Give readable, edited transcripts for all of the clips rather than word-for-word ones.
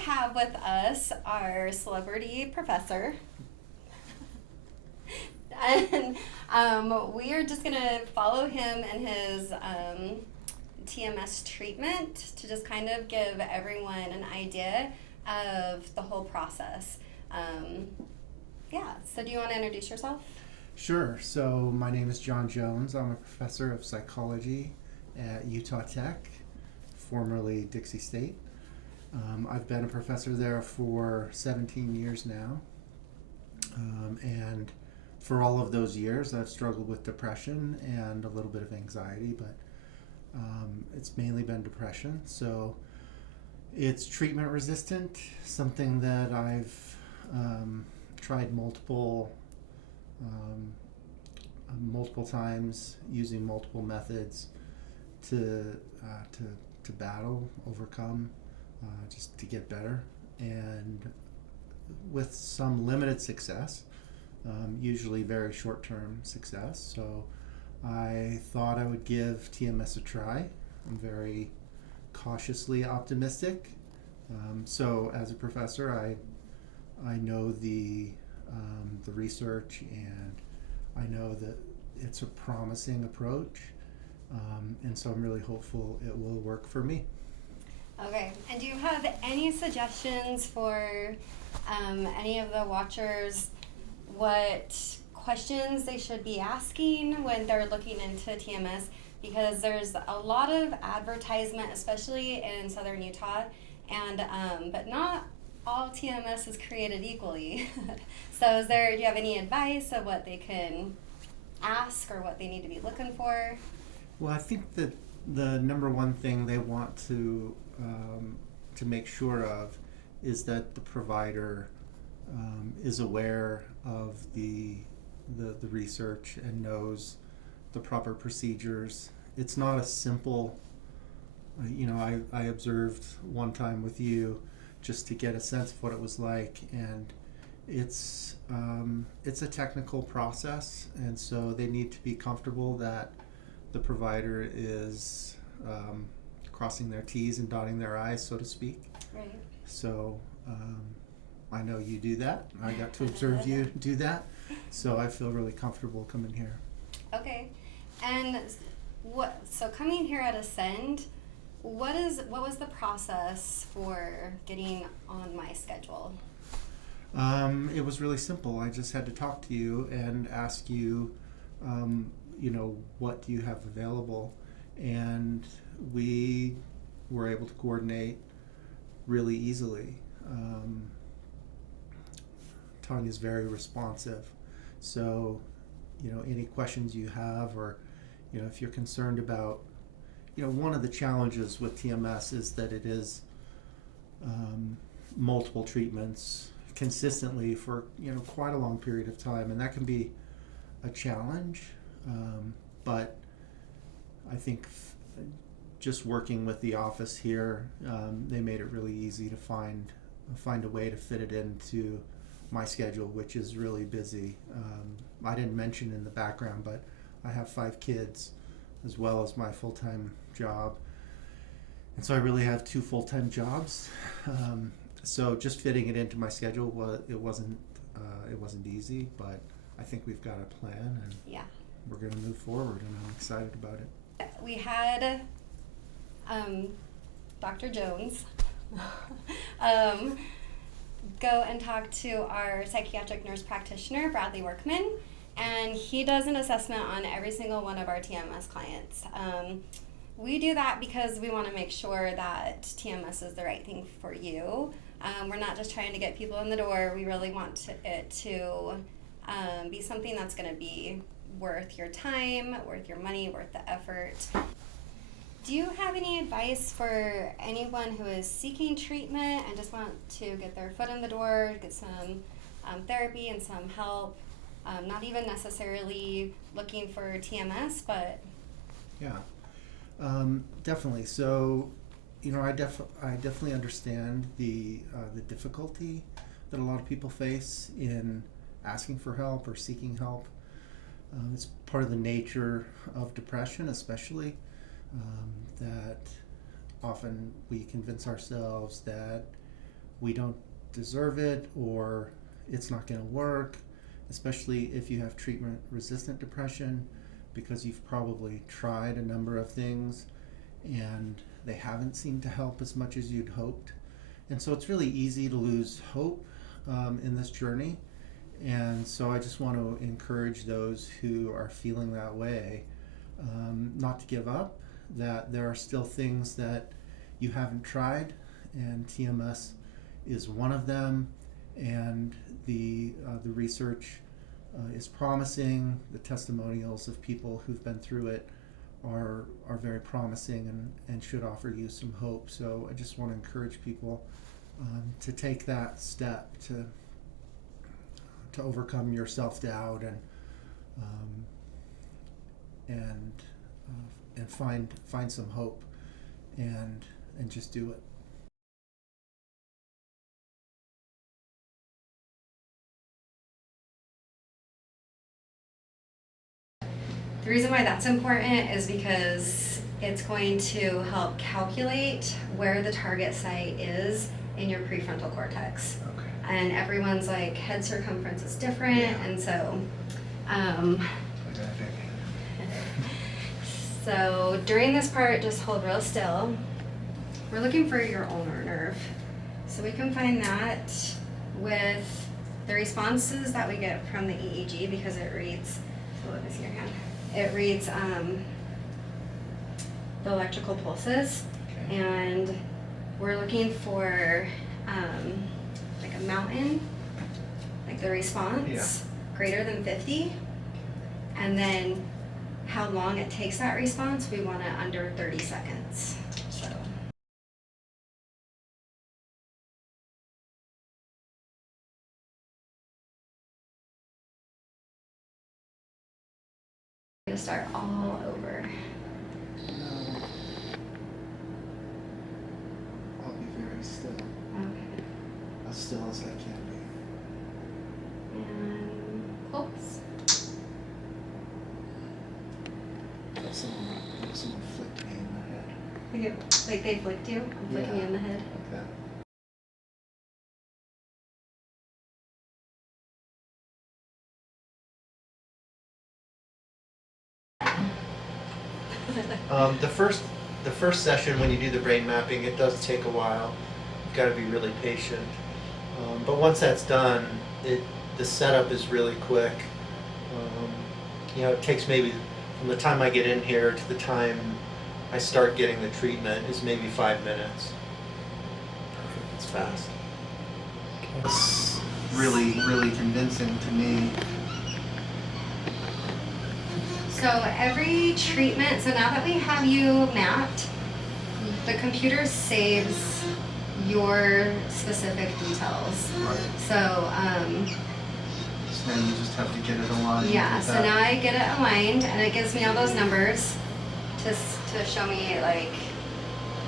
have with us our celebrity professor. And we are just going to follow him and his TMS treatment to just kind of give everyone an idea of the whole process. So do you want to introduce yourself? Sure. So my name is John Jones. I'm a professor of psychology at Utah Tech, formerly Dixie State. I've been a professor there for 17 years now. And for all of those years, I've struggled with depression and a little bit of anxiety, but it's mainly been depression. So it's treatment resistant, something that I've tried multiple times using multiple methods to battle, overcome, just to get better, and with some limited success, usually very short-term success. So I thought I would give TMS a try. I'm very cautiously optimistic. So as a professor, I know the research, and I know that it's a promising approach, and so I'm really hopeful it will work for me. Okay, and do you have any suggestions for any of the watchers, what questions they should be asking when they're looking into TMS? Because there's a lot of advertisement, especially in southern Utah, and but not all TMS is created equally. So do you have any advice of what they can ask or what they need to be looking for? Well, I think that the number one thing they want to make sure of is that the provider is aware of the research and knows the proper procedures. It's not a simple, I observed one time with you just to get a sense of what it was like, and it's a technical process, and so they need to be comfortable that the provider is crossing their T's and dotting their I's, so to speak. Right. So I know you do that. I got to observe you do that, so I feel really comfortable coming here. Okay, and so coming here at Ascend, what was the process for getting on my schedule? It was really simple. I just had to talk to you and ask you, what do you have available? And we were able to coordinate really easily. Tanya's very responsive. So, any questions you have, or, if you're concerned about, one of the challenges with TMS is that it is multiple treatments consistently for quite a long period of time, and that can be a challenge, but I think just working with the office here, they made it really easy to find a way to fit it into my schedule, which is really busy. I didn't mention in the background, but I have 5 kids as well as my full-time job, and so I really have 2 full-time jobs. So just fitting it into my schedule, it wasn't easy, but I think we've got a plan, and Yeah. we're going to move forward, and I'm excited about it. We had Dr. Jones go and talk to our psychiatric nurse practitioner, Bradley Workman, and he does an assessment on every single one of our TMS clients. We do that because we want to make sure that TMS is the right thing for you. We're not just trying to get people in the door. We really want it to be something that's going to be worth your time, worth your money, worth the effort. Do you have any advice for anyone who is seeking treatment and just want to get their foot in the door, get some therapy and some help, not even necessarily looking for TMS, but... Yeah, definitely. So, I definitely understand the difficulty that a lot of people face in asking for help or seeking help. It's part of the nature of depression, especially, that often we convince ourselves that we don't deserve it, or it's not going to work, especially if you have treatment resistant depression, because you've probably tried a number of things and they haven't seemed to help as much as you'd hoped. And so it's really easy to lose hope in this journey. And so I just want to encourage those who are feeling that way not to give up, that there are still things that you haven't tried, and TMS is one of them. And the research is promising. The testimonials of people who've been through it are very promising and should offer you some hope. So I just want to encourage people to take that step to overcome your self-doubt and find some hope and just do it. The reason why that's important is because it's going to help calculate where the target site is in your prefrontal cortex. Okay. And everyone's like head circumference is different, and so so during this part, just hold real still. We're looking for your ulnar nerve. So we can find that with the responses that we get from the EEG, because it reads, so let me see your hand. It reads the electrical pulses, Okay. and we're looking for like a mountain, like the response greater than 50, and then how long it takes that response, we want it under 30 seconds. So. I'm gonna start all over. I'll be very still. Okay. As still as I can be. And close. Someone flicked me in the head. Like they flicked you? I'm flicking you in the head. Like that. The first session, when you do the brain mapping, it does take a while. You've got to be really patient. But once that's done, the setup is really quick. It takes maybe from the time I get in here to the time I start getting the treatment is maybe 5 minutes. It's fast. It's really, really convincing to me. So every treatment, so now that we have you mapped, the computer saves your specific details. Right. So, So now you just have to get it aligned. yeah, so now I get it aligned, and it gives me all those numbers to show me like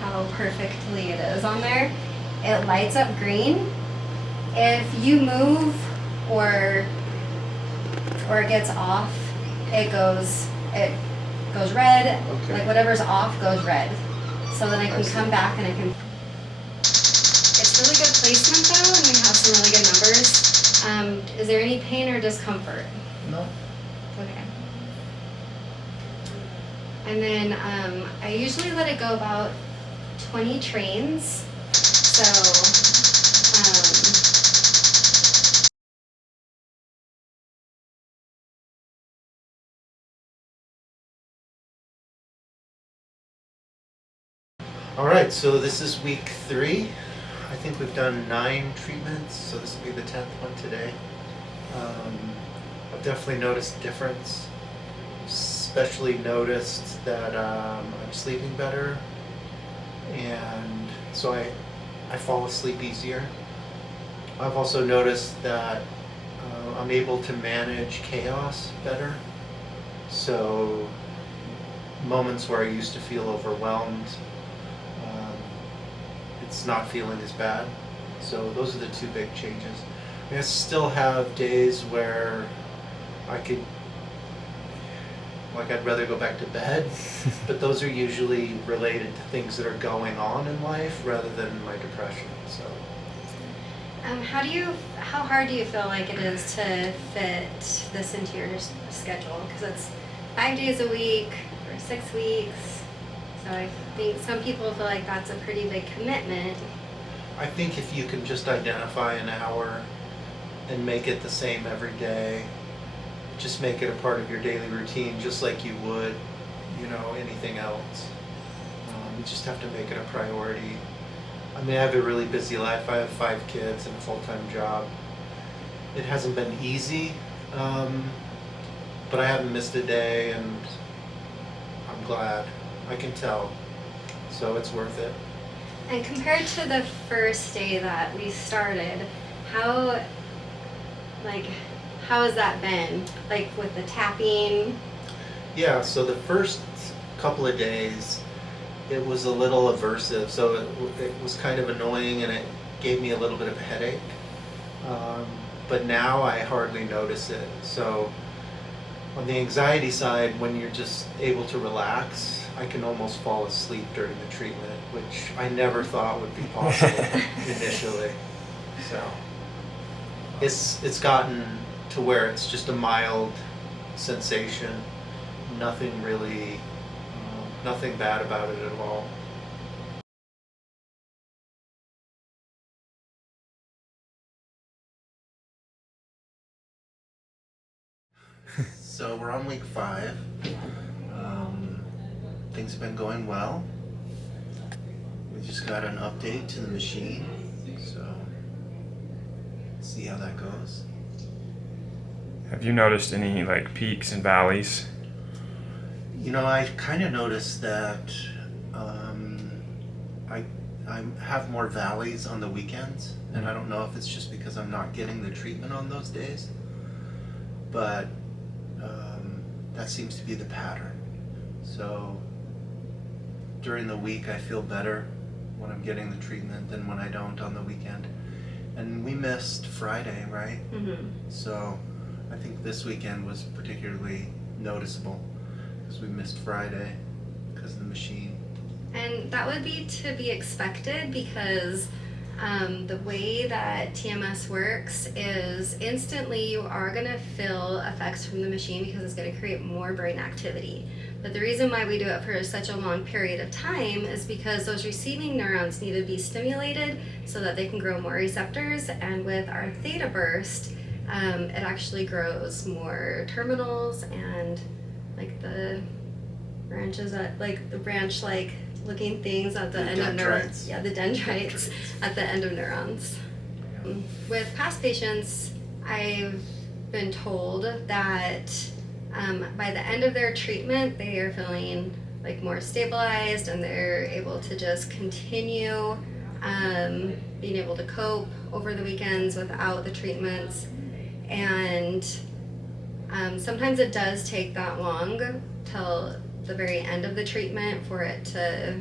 how perfectly it is on there. It lights up green. If you move or it gets off, it goes red. Okay. Like whatever's off goes red. So then I can see. come back and I can. It's really good placement though, and we have some really good numbers. Is there any pain or discomfort? No. Okay. And then I usually let it go about 20 trains. So. All right, so this is week 3. I think we've done 9 treatments, so this will be the 10th one today. I've definitely noticed a difference. Especially noticed that I'm sleeping better, and so I fall asleep easier. I've also noticed that I'm able to manage chaos better. So moments where I used to feel overwhelmed, it's not feeling as bad. So those are the 2 big changes. I still have days where I'd rather go back to bed, but those are usually related to things that are going on in life rather than my depression. So How hard do you feel like it is to fit this into your schedule? Because it's 5 days a week for 6 weeks. So I think some people feel like that's a pretty big commitment. I think if you can just identify an hour and make it the same every day, just make it a part of your daily routine, just like you would, anything else. You just have to make it a priority. I mean, I have a really busy life. I have 5 kids and a full-time job. It hasn't been easy, but I haven't missed a day, and I'm glad. I can tell. So it's worth it. And compared to the first day that we started, how has that been? Like with the tapping? Yeah, so the first couple of days, it was a little aversive, so it was kind of annoying, and it gave me a little bit of a headache. But now I hardly notice it. So on the anxiety side, when you're just able to relax, I can almost fall asleep during the treatment, which I never thought would be possible initially. So it's gotten to where it's just a mild sensation, nothing really, nothing bad about it at all. So we're on week 5. Things have been going well. We just got an update to the machine, so see how that goes. Have you noticed any peaks and valleys? I kind of noticed that I have more valleys on the weekends, and I don't know if it's just because I'm not getting the treatment on those days, but that seems to be the pattern. So during the week I feel better when I'm getting the treatment than when I don't on the weekend. And we missed Friday, right? Mm-hmm. So I think this weekend was particularly noticeable because we missed Friday because of the machine. And that would be to be expected because the way that TMS works is instantly you are going to feel effects from the machine because it's going to create more brain activity. But the reason why we do it for such a long period of time is because those receiving neurons need to be stimulated so that they can grow more receptors. And with our theta burst, it actually grows more terminals and the branches the branch looking things at the end of neurons. Yeah, the dendrites at the end of neurons. With past patients, I've been told that by the end of their treatment, they are feeling more stabilized, and they're able to just continue being able to cope over the weekends without the treatments. And sometimes it does take that long till the very end of the treatment for it to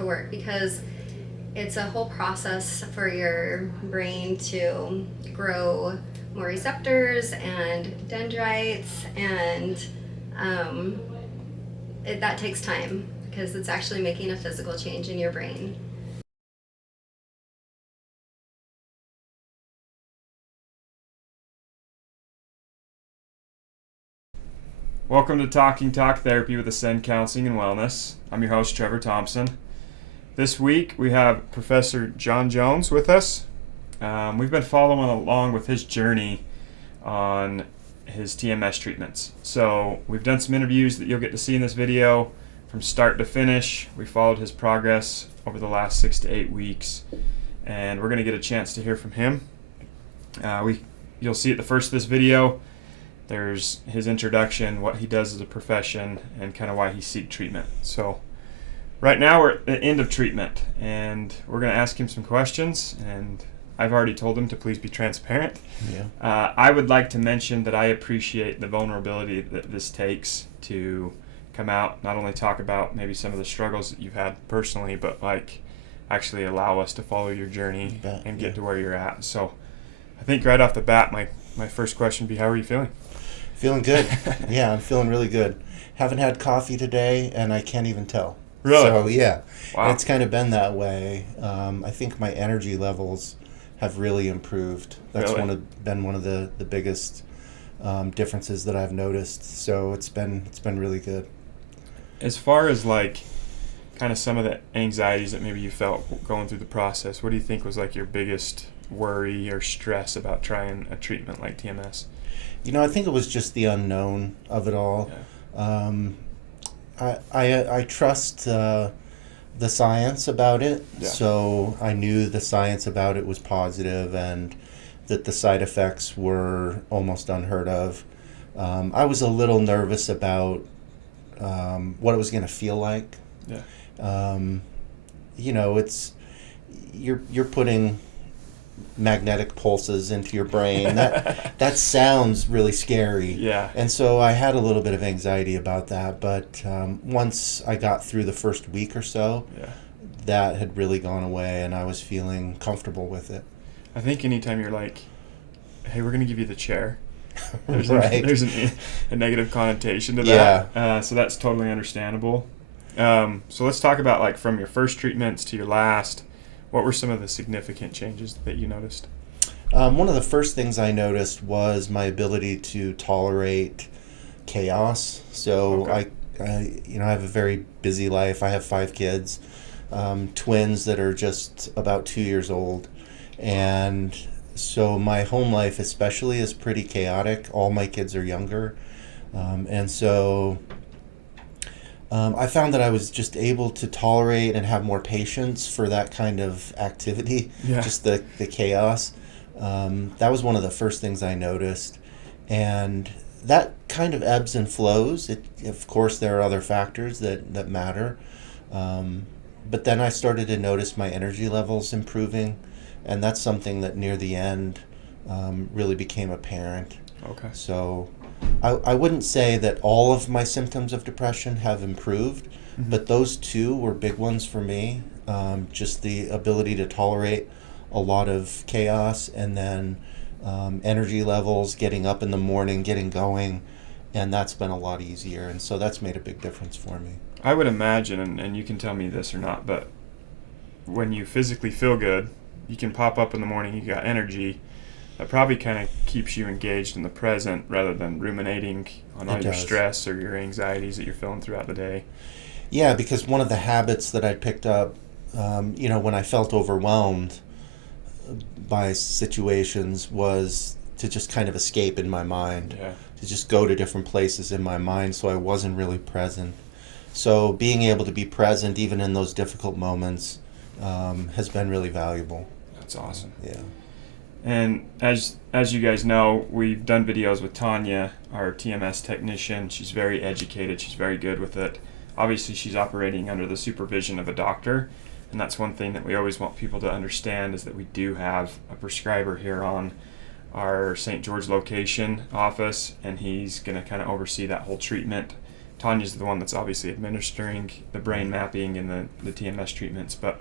work, because it's a whole process for your brain to grow more receptors and dendrites, and that takes time because it's actually making a physical change in your brain. Welcome to Talking Talk Therapy with Ascend Counseling and Wellness. I'm your host, Trevor Thompson. This week we have Professor John Jones with us. We've been following along with his journey on his TMS treatments. So we've done some interviews that you'll get to see in this video from start to finish. We followed his progress over the last 6 to 8 weeks, and we're going to get a chance to hear from him. You'll see at the first of this video, there's his introduction, what he does as a profession, and kind of why he seeks treatment. So right now we're at the end of treatment, and we're going to ask him some questions, and I've already told him to please be transparent. Yeah. I would like to mention that I appreciate the vulnerability that this takes to come out, not only talk about maybe some of the struggles that you've had personally, but actually allow us to follow your journey and get to where you're at. So I think right off the bat, my first question would be, how are you feeling? Feeling good. Yeah, I'm feeling really good. Haven't had coffee today, and I can't even tell. Really? So, yeah. Wow. And it's kind of been that way. I think my energy levels have really improved. That's Really? been one of the biggest differences that I've noticed. So it's been really good. As far as like kind of some of the anxieties that maybe you felt going through the process, what do you think was like your biggest worry or stress about trying a treatment like TMS? I think it was just the unknown of it all. Yeah. I trust the science about it, Yeah. so I knew the science about it was positive and that the side effects were almost unheard of. I was a little nervous about what it was going to feel like. Yeah. It's you're putting magnetic pulses into your brain. That sounds really scary. Yeah. And so I had a little bit of anxiety about that, but once I got through the first week or so, Yeah. that had really gone away, and I was feeling comfortable with it. I think anytime you're like, hey, we're going to give you the chair, there's, Right. there's a negative connotation to that. So that's totally understandable. So let's talk about like from your first treatments to your last, what were some of the significant changes that you noticed? One of the first things I noticed was my ability to tolerate chaos. So Okay. I have a very busy life. I have 5 kids, twins that are just about 2 years old, and so my home life especially is pretty chaotic. All my kids are younger, and so I found that I was just able to tolerate and have more patience for that kind of activity, Yeah. just the chaos. That was one of the first things I noticed. And that kind of ebbs and flows. Of course, there are other factors that matter. But then I started to notice my energy levels improving. And that's something that near the end really became apparent. Okay. So I wouldn't say that all of my symptoms of depression have improved, Mhm. but those 2 were big ones for me. Just the ability to tolerate a lot of chaos, and then energy levels, getting up in the morning, getting going, and that's been a lot easier. And so that's made a big difference for me. I would imagine, and you can tell me this or not, but when you physically feel good, you can pop up in the morning, you got energy. That probably kind of keeps you engaged in the present rather than ruminating on all It your does. stress or your anxieties that you're feeling throughout the day. Yeah, because one of the habits that I picked up, when I felt overwhelmed by situations, was to just kind of escape in my mind, Yeah. to just go to different places in my mind, so I wasn't really present. So being able to be present even in those difficult moments has been really valuable. That's awesome. Yeah. And as you guys know, we've done videos with Tanya, our TMS technician. She's very educated. She's very good with it. Obviously, she's operating under the supervision of a doctor, and that's one thing that we always want people to understand is that we do have a prescriber here on our St. George location office, and he's going to kind of oversee that whole treatment. Tanya's the one that's obviously administering the brain mapping and the TMS treatments, but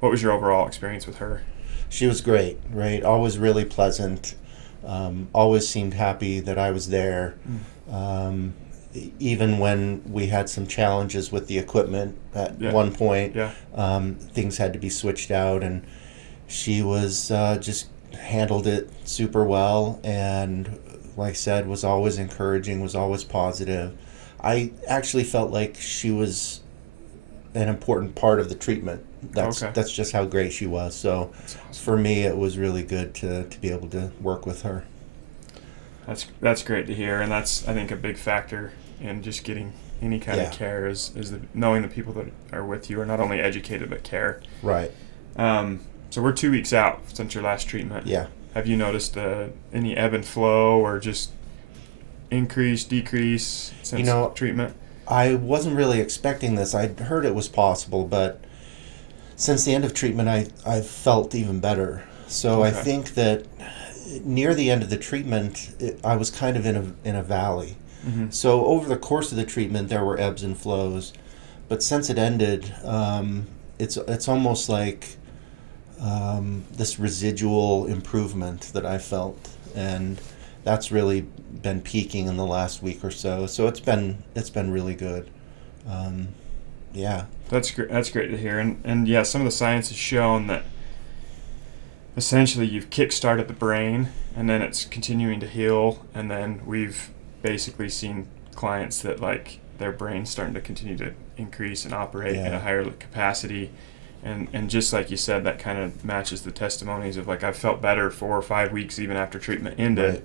what was your overall experience with her? She was great, right? Always really pleasant. Always seemed happy that I was there. Even when we had some challenges with the equipment at one point, things had to be switched out, and she was just handled it super well, and like I said, was always encouraging, was always positive. I actually felt like she was an important part of the treatment. That's just how great she was. So That's awesome. for me, it was really good to be able to work with her. That's great to hear, and that's, I think, a big factor in just getting any kind of care is knowing the people that are with you are not only educated but care. Right. So we're 2 weeks out since your last treatment. Yeah. Have you noticed any ebb and flow or just increase, decrease since treatment? I wasn't really expecting this. I'd heard it was possible, but since the end of treatment, I felt even better. So I think that near the end of the treatment, I was kind of in a valley. Mm-hmm. So over the course of the treatment, there were ebbs and flows, but since it ended, it's almost like this residual improvement that I felt, and that's really been peaking in the last week or so. So it's been really good. Yeah. That's great to hear, and yeah, some of the science has shown that essentially you've kick-started the brain, and then it's continuing to heal, and then we've basically seen clients that like their brain's starting to continue to increase and operate at a higher capacity. And just like you said, that kind of matches the testimonies of like, I've felt better 4 or 5 weeks even after treatment ended,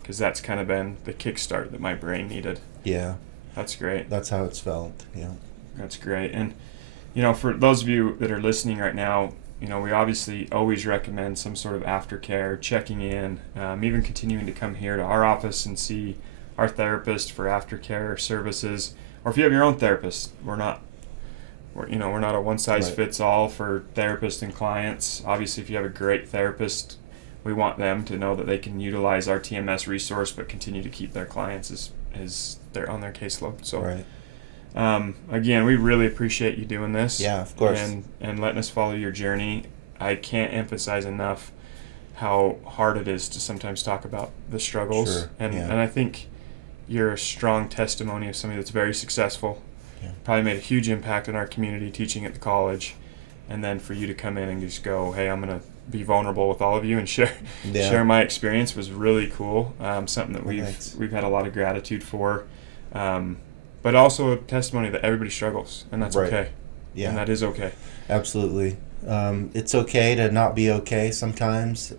because that's kind of been the kickstart that my brain needed. Yeah. That's great. That's how it's felt, yeah. That's great. And, you know, for those of you that are listening right now, you know, we obviously always recommend some sort of aftercare, checking in, even continuing to come here to our office and see our therapist for aftercare services. Or if you have your own therapist, we're not a one-size-fits-all for therapists and clients. Obviously, if you have a great therapist, we want them to know that they can utilize our TMS resource but continue to keep their clients as they're on their caseload. So, again, we really appreciate you doing this. Yeah, of course. And letting us follow your journey. I can't emphasize enough how hard it is to sometimes talk about the struggles. Sure. And I think you're a strong testimony of somebody that's very successful. Probably made a huge impact in our community teaching at the college, and then for you to come in and just go, hey, I'm going to be vulnerable with all of you and share my experience was really cool. Something that we've had a lot of gratitude for, but also a testimony that everybody struggles, and that's okay. Yeah, and that is okay. Absolutely. It's okay to not be okay sometimes.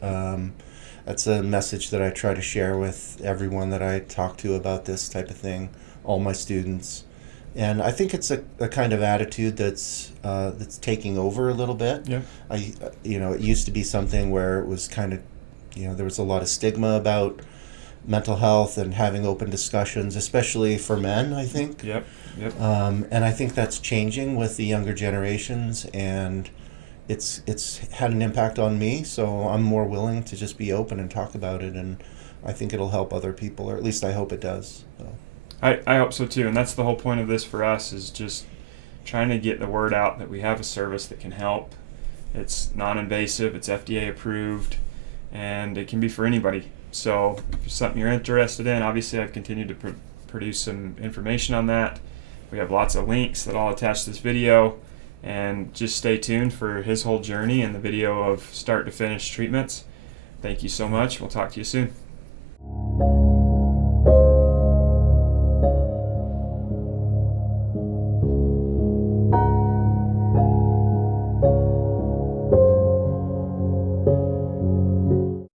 That's a message that I try to share with everyone that I talk to about this type of thing, all my students. And I think it's a kind of attitude that's taking over a little bit. Yeah. It used to be something where it was kind of, there was a lot of stigma about mental health and having open discussions, especially for men, I think. Yep. And I think that's changing with the younger generations, and it's had an impact on me. So I'm more willing to just be open and talk about it, and I think it'll help other people, or at least I hope it does. So. I hope so too, and that's the whole point of this for us, is just trying to get the word out that we have a service that can help. It's non-invasive, it's FDA approved, and it can be for anybody. So if it's something you're interested in, obviously I've continued to produce some information on that. We have lots of links that I'll attach to this video, and just stay tuned for his whole journey and the video of start to finish treatments. Thank you so much. We'll talk to you soon.